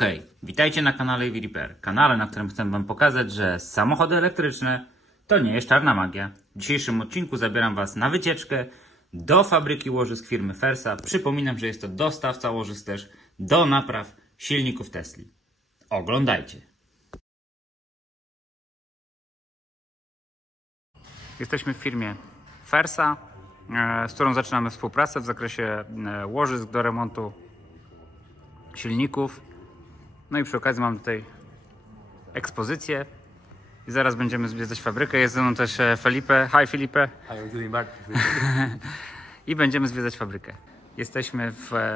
hej, witajcie na kanale Repair, kanale, na którym chcę Wam pokazać, że samochody elektryczne to nie jest czarna magia. W dzisiejszym odcinku zabieram Was na wycieczkę do fabryki łożysk firmy FERSA. Przypominam, że jest to dostawca łożysk też do napraw silników Tesli. Oglądajcie. Jesteśmy w firmie FERSA, z którą zaczynamy współpracę w zakresie łożysk do remontu silników. No i przy okazji mam tutaj ekspozycję i zaraz będziemy zwiedzać fabrykę. Jest ze mną też Felipe. Hi Felipe. I będziemy zwiedzać fabrykę. Jesteśmy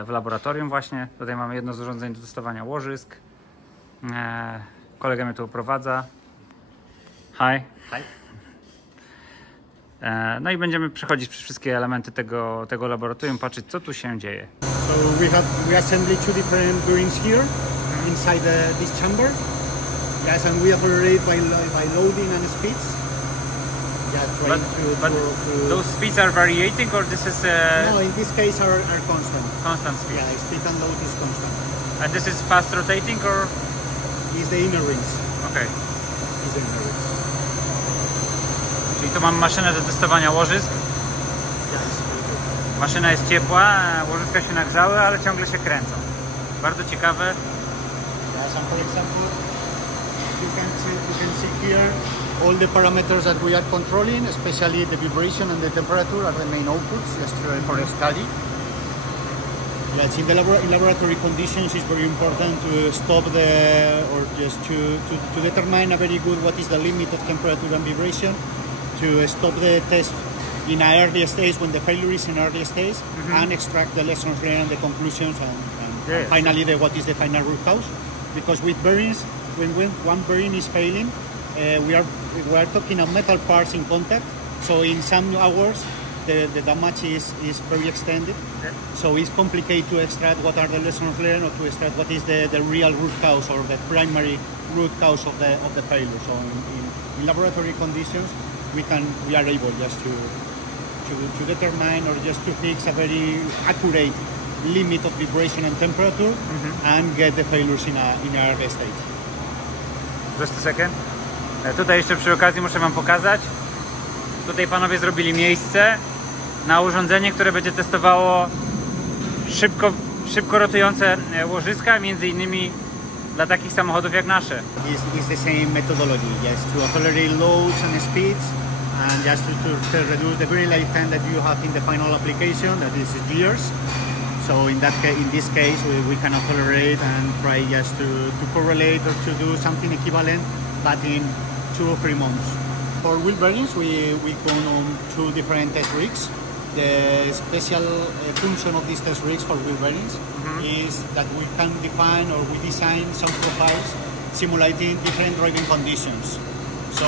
w laboratorium właśnie. Tutaj mamy jedno z urządzeń do testowania łożysk. Kolega mnie tu oprowadza. Hi. Hi. No i będziemy przechodzić przez wszystkie elementy tego laboratorium, patrzeć co tu się dzieje. So we assembled two different bearings here inside this chamber. Yes, and we operate by loading and speeds. Yeah, but those speeds are variating, or this is no, in this case are constant. Constant speed. Yeah, speed and load is constant. And this is fast rotating, or is the inner rings. Okay. Is the inner rings. Czyli tu mam maszynę do testowania łożysk. Maszyna jest ciepła, łożyska się nagrzały, ale ciągle się kręcą. Bardzo ciekawe. Yes, and for example, you can see here all the parameters that we are controlling, especially the vibration and the temperature are the main outputs just for a study. Yes, in laboratory conditions it's very important to stop or just to determine a very good what is the limit of temperature and vibration, to stop the test in an early stage when the failure is in early stage, and extract the lessons learned and the conclusions and finally what is the final root cause. Because with bearings, when one bearing is failing, we are talking of metal parts in contact, so in some hours the damage is very extended. So it's complicated to extract what are the lessons learned or to extract what is the real root cause or the primary root cause of the failure. So in laboratory conditions we are able just to determine or just to fix a very accurate limit of vibration and temperature and get the failures in a early stage. Just a second. Tutaj jeszcze przy okazji muszę Wam pokazać. Tutaj panowie zrobili miejsce na urządzenie, które będzie testowało szybko rotujące łożyska, między innymi dla takich samochodów jak nasze. It's the same methodology, yes, to accelerate loads and speeds and just to reduce the bearing lifetime that you have in the final application, that is years. So in this case, we can accelerate and try just to correlate or to do something equivalent, but in 2 or 3 months. For wheel bearings, we go on 2 different test rigs. The special function of these test rigs for wheel bearings is that we can define or we design some profiles simulating different driving conditions. So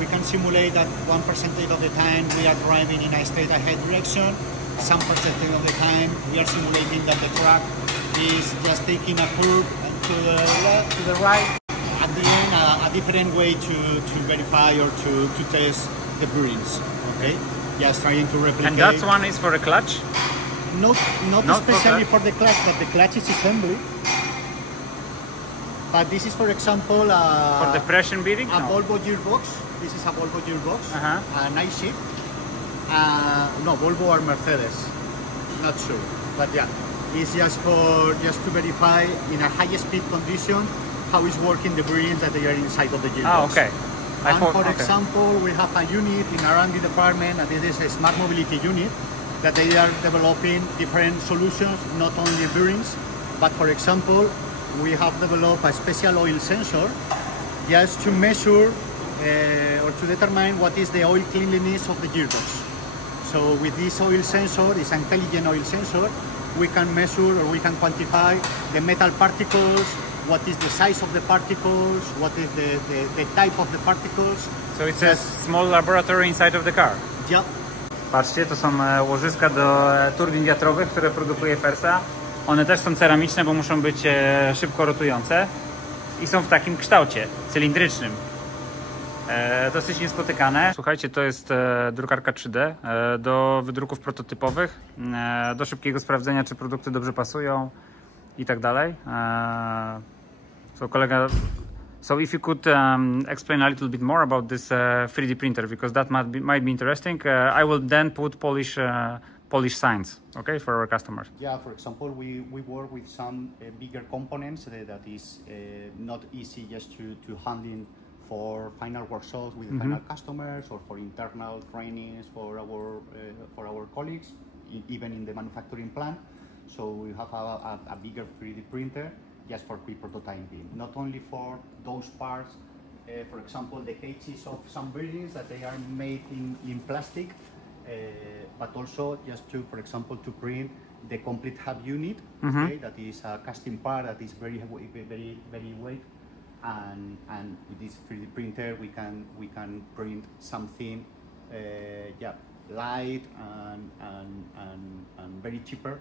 we can simulate that 1% of the time we are driving in a straight ahead direction. Some percentage of the time we are simulating that the truck is just taking a curve to the left, to the right. At the end, a different way to verify or to test the bearings. Okay, just trying to replicate. And that one is for a clutch? Not especially for the clutch, but the clutch is assembly. But this is, for example, for the pressure bearing. A Volvo gearbox. This is a Volvo gearbox. A night shift. No, Volvo or Mercedes, not sure, but yeah, it's just to verify in a high speed condition how is working the bearings that they are inside of the gearbox. Ah, okay. For example, we have a unit in R&D department, and this is a smart mobility unit that they are developing different solutions, not only bearings, but for example, we have developed a special oil sensor just to measure or to determine what is the oil cleanliness of the gearbox. So with this oil sensor, this intelligent oil sensor, we can measure or we can quantify the metal particles, what is the size of the particles, what is the type of the particles. So it's a small laboratory inside of the car? Yeah. Patrzcie, to są łożyska do turbin wiatrowych, które produkuje FERSA. One też są ceramiczne, bo muszą być szybko rotujące i są w takim kształcie cylindrycznym. Dosyć niespotykane. Słuchajcie, to jest drukarka 3D do wydruków prototypowych, do szybkiego sprawdzenia, czy produkty dobrze pasują i tak dalej. So kolega, so if you could explain a little bit more about this 3D printer, because that might be interesting. I will then put Polish signs, okay, for our customers. Yeah, for example, we work with some bigger components that is not easy just to handle for final workshops with final customers or for internal trainings for our colleagues, even in the manufacturing plant. So we have a bigger 3D printer just for quick prototyping, not only for those parts, for example, the cages of some buildings that they are made in plastic, but also just to, for example, to print the complete hub unit, okay, that is a casting part that is very weight, and with this 3D printer we can print something, yeah, light and very cheaper.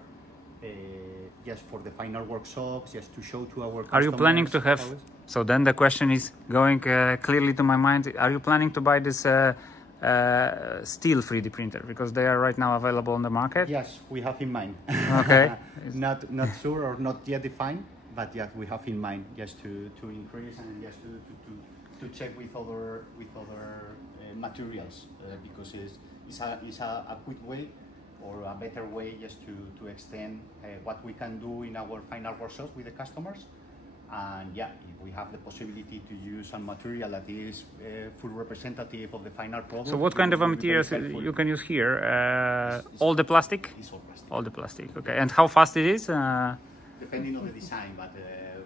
Just for the final workshops, just to show to our customers. Are you planning to have, so then the question is going clearly to my mind, are you planning to buy this steel 3D printer, because they are right now available on the market? Yes, we have in mind. Okay. not sure or not yet defined, but yes, we have in mind just to increase and just to check with other materials, because it's a quick way or a better way just to extend what we can do in our final workshops with the customers. And yeah, if we have the possibility to use some material that is full representative of the final product. So what kind of materials you can use here? All the plastic? It's all plastic. All the plastic, okay. And how fast it is? Depending on the design, but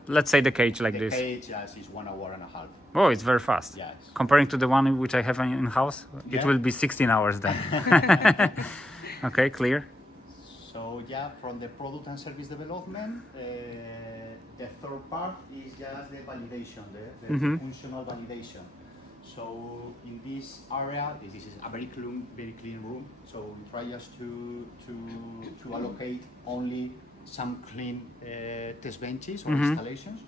let's say the cage like this. The cage, yes, is 1 hour and a half. Oh, it's very fast. Yes. Comparing to the one which I have in house, yeah, it will be 16 hours then. Okay, clear. So yeah, from the product and service development, the third part is just the validation, the functional validation. So in this area, this is a very clean room. So we try just to allocate only some clean test benches or installations.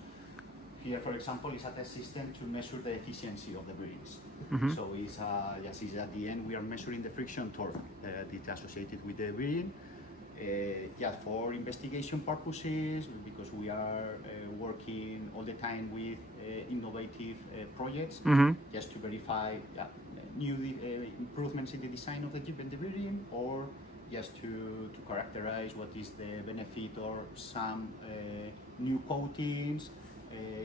Here, for example, is a test system to measure the efficiency of the bearings. So it's just at the end we are measuring the friction torque that is associated with the bearing. Just for investigation purposes, because we are working all the time with innovative projects, just to verify new improvements in the design of the bearing, or just to characterize what is the benefit or some new coatings,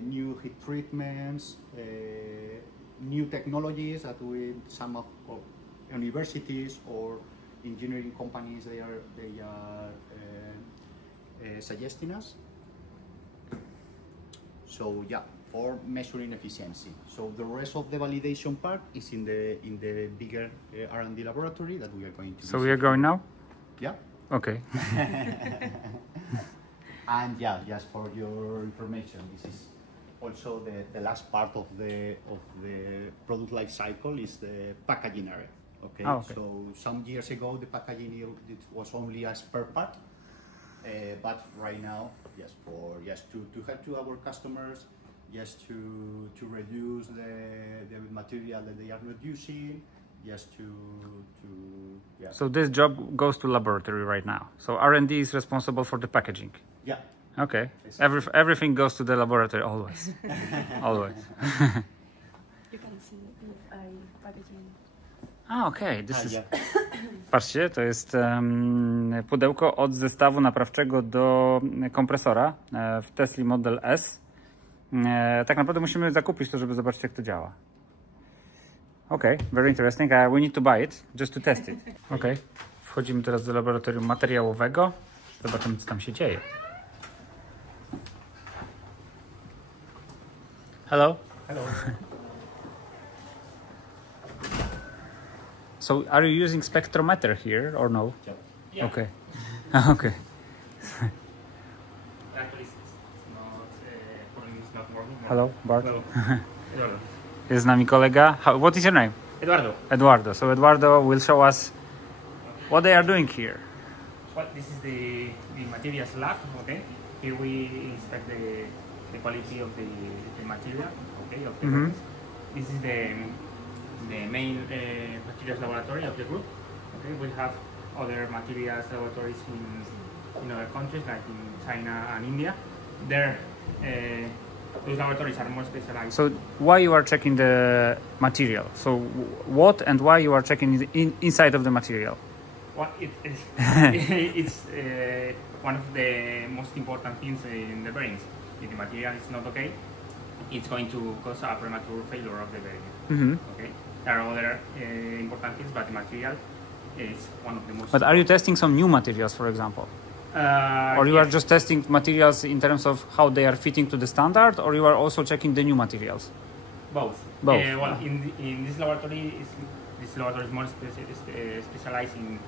new heat treatments, new technologies that with some of universities or engineering companies they are suggesting us. So yeah, for measuring efficiency. So the rest of the validation part is in the bigger R&D laboratory that we are going to. So we are going now? Yeah. Okay. And yeah, just for your information, this is also the last part of the product life cycle is the packaging area. Okay? Oh, okay. So some years ago the packaging it was only a spare part, but right now, yes, for to help to our customers, just to reduce the material that they are not using, just to yeah. So this job goes to laboratory right now. So R&D is responsible for the packaging. Yeah. Okay. Everything goes to the laboratory always. Always. You can see if I packaging. Okay. This is. Yeah. Patrzcie, to jest pudełko od zestawu naprawczego do kompresora w Tesli Model S. Tak naprawdę musimy zakupić to, żeby zobaczyć, jak to działa. Okay, very interesting. We need to buy it, just to test it. Okay. Wchodzimy teraz do laboratorium materiałowego. Zobaczymy, co tam się dzieje. Hello. Hello. So, are you using spectrometer here or no? Yeah. Okay. Okay. Actually, it's not working. Hello, Bart. Hello. Eduardo. Jest z nami kolega. What is your name? Eduardo. Eduardo. So Eduardo will show us what they are doing here. Well, this is the materials lab. Okay. Here we inspect the quality of the material. Okay. Of the metals. This is the main materials laboratory of the group. Okay. We have other materials laboratories in other countries like in China and India. There those laboratories are more specialized. So why you are checking the material? So what and why you are checking inside of the material? Well, it's one of the most important things in the brains. If the material is not okay, it's going to cause a premature failure of the brain. Mm-hmm. Okay, there are other important things, but the material is one of the most. But are you testing some new materials, for example? Or you are just testing materials in terms of how they are fitting to the standard, or you are also checking the new materials? Both. Both. Well, in this laboratory, this laboratory is more specialized in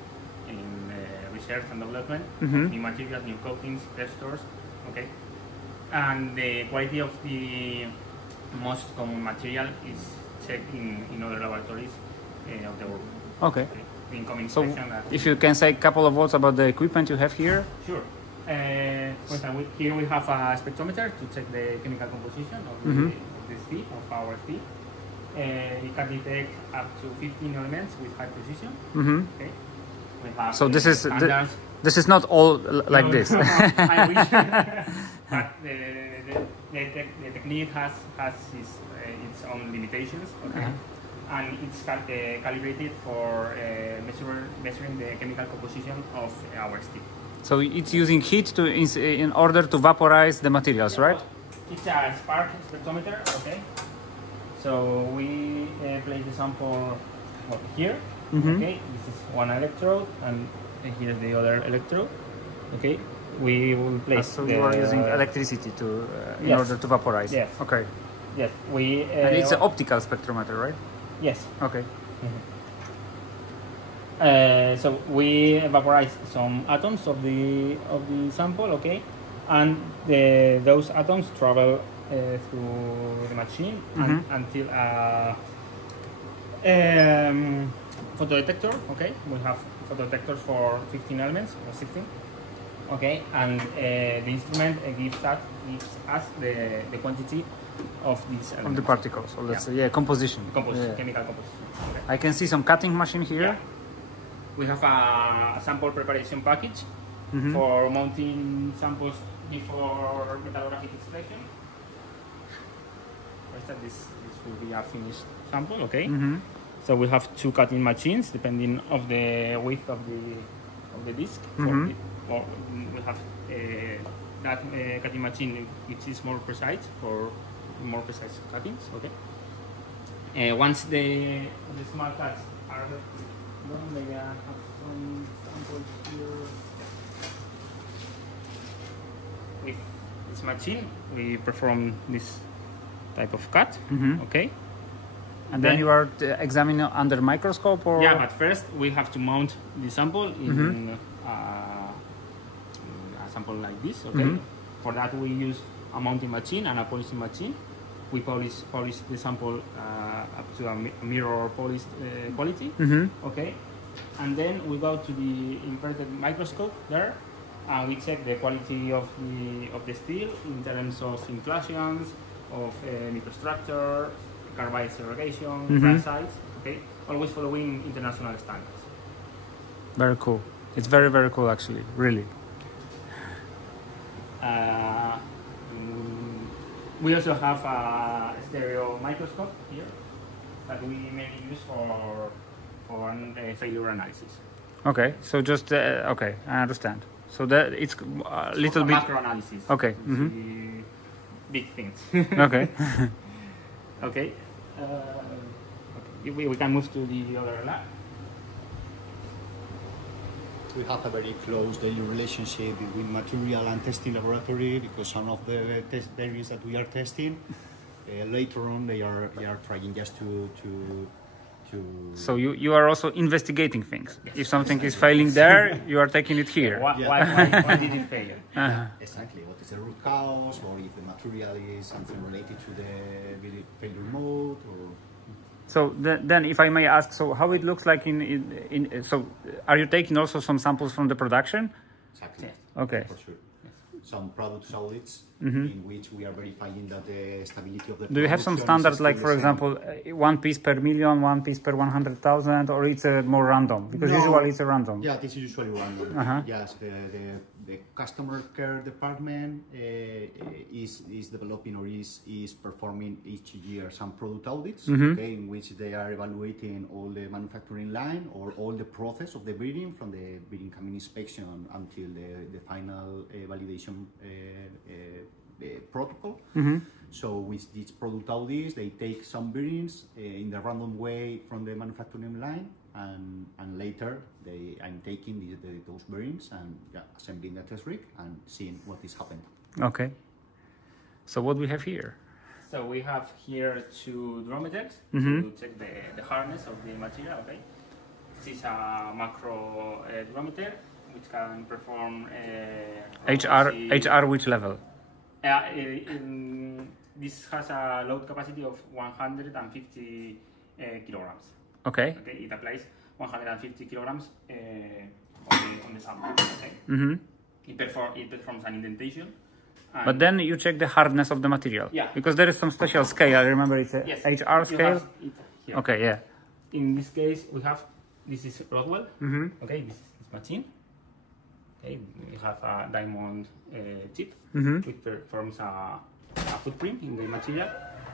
research and development, Mm-hmm. new materials, new coatings, textures. Okay, and the quality of the most common material is checked in other laboratories of the world. Okay. Incoming So inspection. if you can say a couple of words about the equipment you have here. Sure. For example, here we have a spectrometer to check the chemical composition of Mm-hmm. the steel, of our steel. It can detect up to 15 elements with high precision. Mm-hmm. Okay. We have So this is standards. this is not all like No, this. I wish. But the technique has its own limitations. Okay. And it's calibrated for measuring the chemical composition of our steel. So it's using heat to in order to vaporize the materials, right? It's a spark spectrometer, okay? So we place the sample here, Mhm. okay? This is one electrode, and here's the other electrode, okay? We will place So you are using electricity to in Yes. order to vaporize. Yes. Okay. Yes, we... And it's an optical spectrometer, right? Yes. Okay. So we vaporize some atoms of the sample, okay, and those atoms travel through the machine until a photodetector. Okay, we have photodetectors for 15 elements or 16. Okay, and the instrument gives us the quantity of these elements. Of the particles, or let's say, composition. Composition, Yeah. chemical composition. Okay. I can see some cutting machine here. Yeah. We have a sample preparation package Mhm. for mounting samples before metallographic inspection. For instance, this will be a finished sample, okay? Mhm. So we have two cutting machines depending of the width of the disc. Mhm. Or we have that cutting machine which is more precise for more precise cuttings, okay? Once the small cuts are done, maybe I have some samples here. With this machine, we perform this type of cut, Mhm. okay? And then you are examining under microscope, or Yeah, but first we have to mount the sample in a sample like this, okay? Mhm. For that we use a mounting machine and a polishing machine. We polish the sample up to a mirror polished quality, Mhm. okay? And then we go to the inverted microscope there, and we check the quality of the steel in terms of inclusions, of microstructure, carbide segregation, glass size, okay? Always following international standards. Very cool. It's very, very cool, actually. Really. We also have a stereo microscope here that we mainly use for failure analysis. Okay. So just okay, I understand. So that it's a little For bit. macro analysis. Okay. to see big things. Okay. Okay. We can move to the other lab. We have a very close daily relationship between material and testing laboratory, because some of the test areas that we are testing, later on they are trying just to So you are also investigating things. If something is failing there, you are taking it here. Why did it fail? exactly what is the root cause, or if the material is something related to the failure mode, or So then, if I may ask, so how it looks like so are you taking also some samples from the production? exactly. Okay. For sure. Some product solids in which we are verifying that the stability of the. Do you have some production is standards, like still for the same. example, 1 piece per million, 1 piece per 100,000, or it's more random? Because No. usually it's a random. Yeah, this is usually random. Yes, the customer care department is developing or is performing each year some product audits, okay, in which they are evaluating all the manufacturing line or all the process of the bearing, from the bearing coming inspection until the final validation protocol. So with these product audits, they take some bearings in the random way from the manufacturing line, and later I'm taking those bearings and assembling the test rig and seeing what is happening. Okay. So what we have here? So we have here 2 durometers to check the hardness of the material. Okay, this is a macro durometer which can perform HR which level? This has a load capacity of 150 kilograms. Okay. Okay, it applies 150 kilograms on the sample. Okay. It performs an indentation. But then you check the hardness of the material. Yeah. Because there is some special scale. I remember it's a HR scale. Okay, yeah. In this case, this is Rodwell. Okay, this is this machine. Okay, we have a diamond chip which performs a footprint in the material,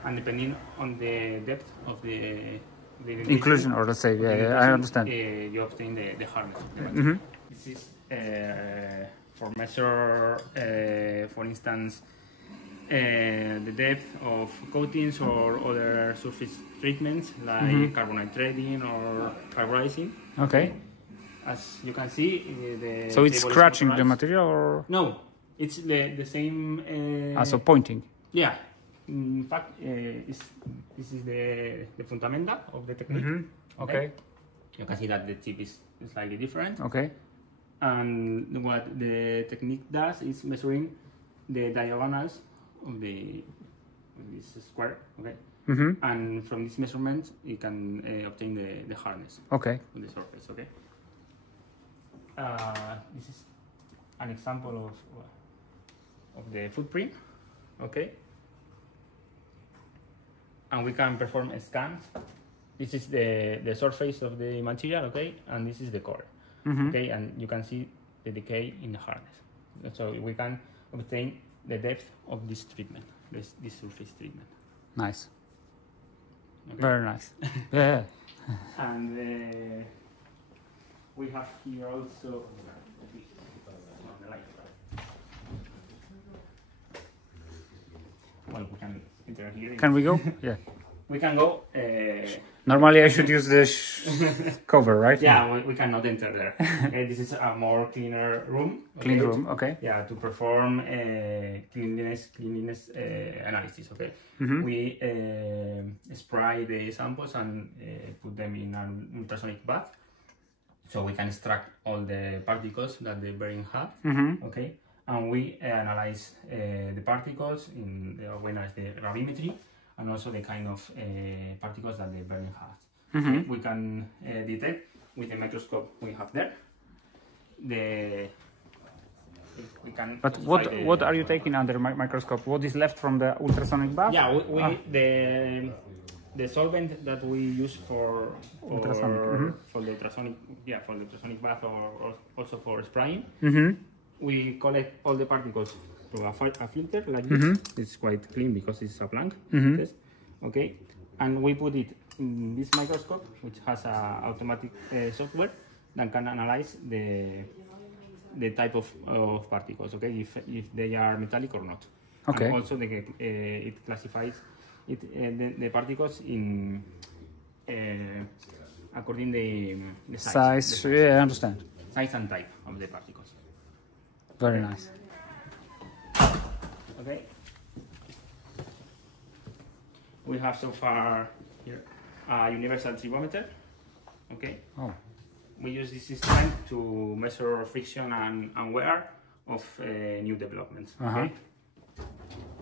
and depending on the depth of the inclusion, or let's say, I understand. You obtain the hardness of the material. This is for measure, for instance, the depth of coatings or other surface treatments like carbonate threading or carburizing. Okay. As you can see, so it's scratching the material, or no? It's the same. So pointing. Yeah. In fact, this is the fundamenta of the technique. Okay. You can see that the tip is slightly different. Okay. And what the technique does is measuring the diagonals of this square. Okay. And from this measurement, you can obtain the hardness. Okay. Of the surface. Okay. This is an example of the footprint. Okay. And we can perform a scan. This is the surface of the material, okay, and this is the core, okay, and you can see the decay in the hardness. So we can obtain the depth of this treatment, this surface treatment. Nice. Okay. Very nice. Yeah. And we have here also. Well, we can enter here. Can we go? Yeah. We can go. Normally, I should use the cover, right? Yeah, we cannot enter there. This is a more cleaner room. Okay? Clean room, okay. Yeah, to perform cleanliness analysis. Okay. We spray the samples and put them in an ultrasonic bath, so we can extract all the particles that the bearing have. Okay. And we analyze the particles we analyze the gravimetry and also the kind of particles that the bearing has. We can detect with the microscope we have there. We can. But what are you taking under microscope? What is left from the ultrasonic bath? Yeah, the solvent that we use for the ultrasonic, for the ultrasonic bath or also for spraying. We collect all the particles through a filter like this. It's quite clean because it's a blank test. Okay, and we put it in this microscope, which has a automatic software that can analyze the type of particles. Okay, if they are metallic or not. Okay. And also it classifies the particles in according the size. Yeah, I understand. Size and type of the particles. Very nice. Okay. We have so far here a universal tribometer. Okay. Oh. We use this instrument to measure friction and wear of new developments. Okay.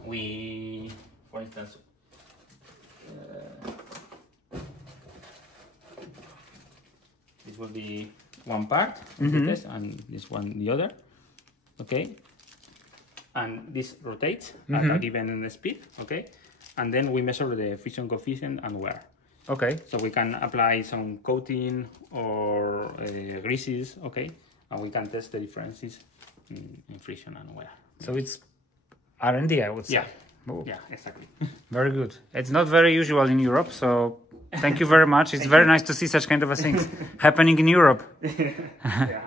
We, for instance, this will be one part of the test, and this one the other. Okay, and this rotates at a given speed. Okay, and then we measure the friction coefficient and wear. Okay, so we can apply some coating or greases. Okay, and we can test the differences in friction and wear. So it's R&D, I would say. Yeah, Oh. yeah, exactly. Very good. It's not very usual in Europe, so thank you very much. It's very nice to see such kind of a things happening in Europe. Yeah.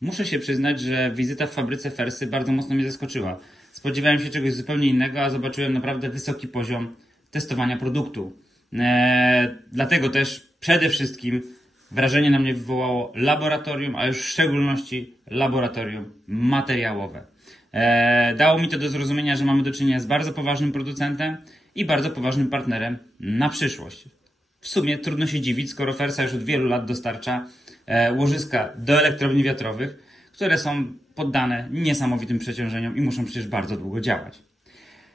Muszę się przyznać, że wizyta w fabryce FERSy bardzo mocno mnie zaskoczyła. Spodziewałem się czegoś zupełnie innego, a zobaczyłem naprawdę wysoki poziom testowania produktu. Dlatego też przede wszystkim wrażenie na mnie wywołało laboratorium, a już w szczególności laboratorium materiałowe. Dało mi to do zrozumienia, że mamy do czynienia z bardzo poważnym producentem i bardzo poważnym partnerem na przyszłość. W sumie trudno się dziwić, skoro FERSA już od wielu lat dostarcza łożyska do elektrowni wiatrowych, które są poddane niesamowitym przeciążeniom i muszą przecież bardzo długo działać.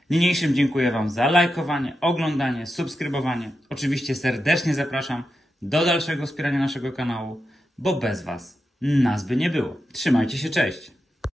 Niniejszym dziękuję Wam za lajkowanie, oglądanie, subskrybowanie. Oczywiście serdecznie zapraszam do dalszego wspierania naszego kanału, bo bez Was nas by nie było. Trzymajcie się, cześć!